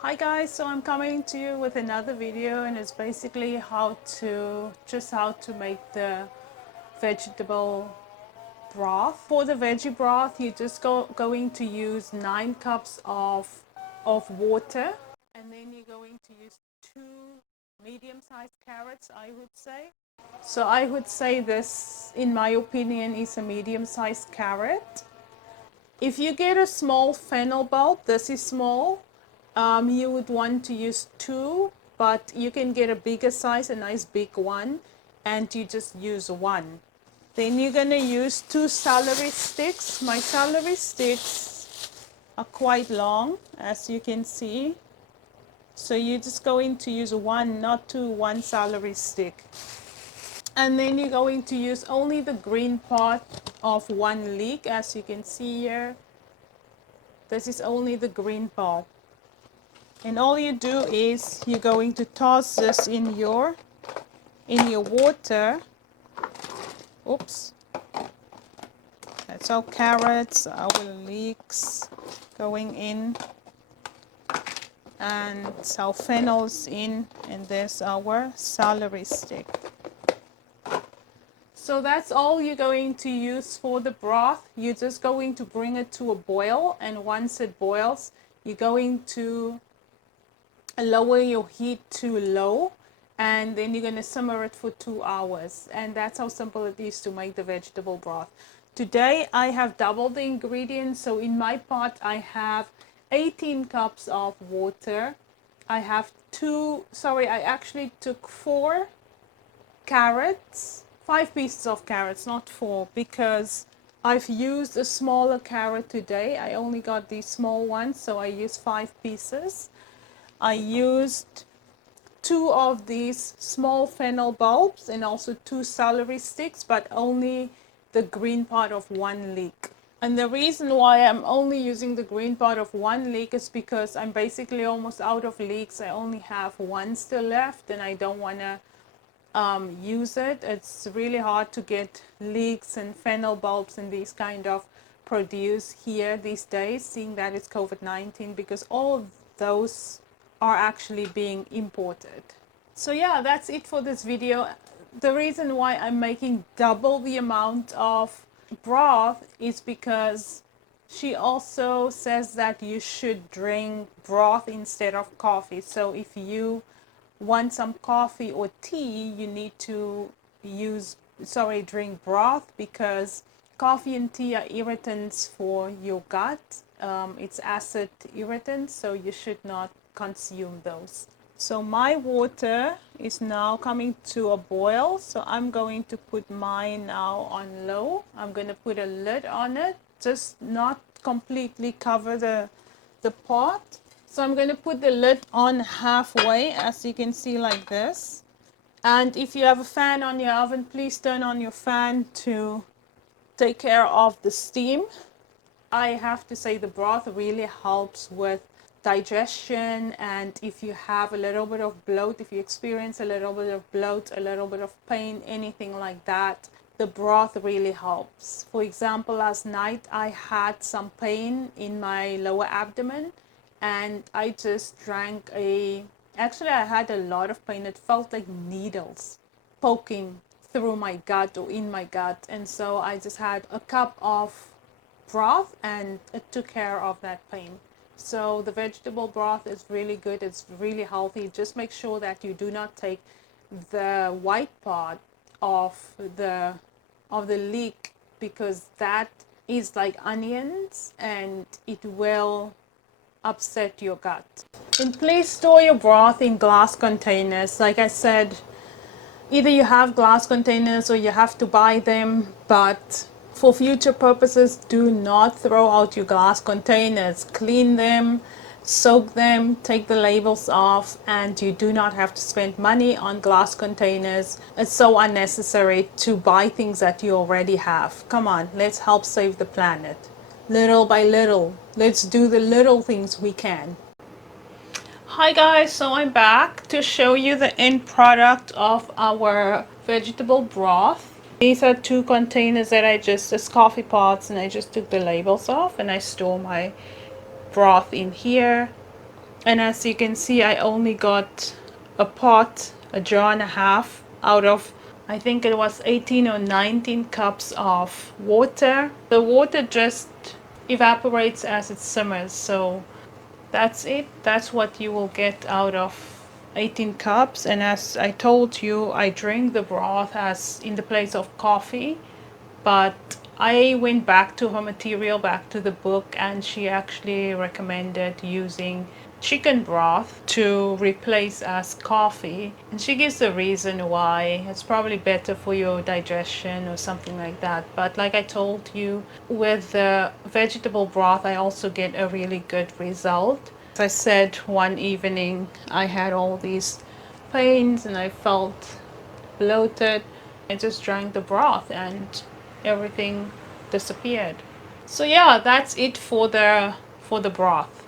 Hi guys, so I'm coming to you with another video, and it's basically how to make the vegetable broth. For the veggie broth, you're just going to use 9 cups of water, and then you're going to use 2 medium-sized carrots, I would say. So I would say this, in my opinion, is a medium-sized carrot. If you get a small fennel bulb, this is small, you would want to use 2, but you can get a bigger size, a nice big one, and you just use 1. Then you're going to use 2 celery sticks. My celery sticks are quite long, as you can see. So you're just going to use 1, not 2, 1 celery stick. And then you're going to use only the green part of 1 leek, as you can see here. This is only the green part. And all you do is you're going to toss this in your water. Oops. That's our carrots, our leeks going in, and our fennels in, and there's our celery stick. So that's all you're going to use for the broth. You're just going to bring it to a boil, and once it boils, you're going to lower your heat to low, and then you're going to simmer it for 2 hours. And that's how simple it is to make the vegetable broth. Today I have doubled the ingredients. So in my pot I have 18 cups of water. I have I actually took 4 carrots, 5 pieces of carrots, not 4, because I've used a smaller carrot today. I only got these small ones, so I used 5 pieces. I used 2 of these small fennel bulbs and also 2 celery sticks, but only the green part of 1 leek. And the reason why I'm only using the green part of 1 leek is because I'm basically almost out of leeks. I only have 1 still left, and I don't want to use it. It's really hard to get leeks and fennel bulbs and these kind of produce here these days, seeing that it's COVID-19, because all of those are actually being imported. So yeah, that's it for this video. The reason why I'm making double the amount of broth is because she also says that you should drink broth instead of coffee. So if you want some coffee or tea, you need to drink broth, because coffee and tea are irritants for your gut. It's acid irritants, so you should not consume those. So my water is now coming to a boil, so I'm going to put mine now on low. I'm going to put a lid on it, just not completely cover the pot. So I'm going to put the lid on halfway, as you can see, like this. And if you have a fan on your oven, please turn on your fan to take care of the steam. I have to say the broth really helps with digestion, and if you have a little bit of bloat, if you experience a little bit of bloat, a little bit of pain, anything like that, the broth really helps. For example, last night I had some pain in my lower abdomen, and I just drank actually I had a lot of pain. It felt like needles poking through my gut or in my gut, and so I just had a cup of broth, and it took care of that pain. So the vegetable broth is really good. It's really healthy. Just make sure that you do not take the white part of the leek, because that is like onions and it will upset your gut. And please store your broth in glass containers. Like I said, either you have glass containers or you have to buy them, but for future purposes, do not throw out your glass containers. Clean them, soak them, take the labels off, and you do not have to spend money on glass containers. It's so unnecessary to buy things that you already have. Come on, let's help save the planet. Little by little, let's do the little things we can. Hi guys, so I'm back to show you the end product of our vegetable broth. These are 2 containers that as coffee pots, and I just took the labels off and I store my broth in here. And as you can see, I only got a pot, a jar and a half out of, I think it was 18 or 19 cups of water. The water just evaporates as it simmers, so that's it. That's what you will get out of 18 cups. And as I told you, I drink the broth as in the place of coffee, but I went back to her material, back to the book, and she actually recommended using chicken broth to replace as coffee. And she gives the reason why. It's probably better for your digestion or something like that. But like I told you, with the vegetable broth, I also get a really good result. As I said, one evening I had all these pains and I felt bloated. I just drank the broth and everything disappeared. So yeah, that's it for the broth.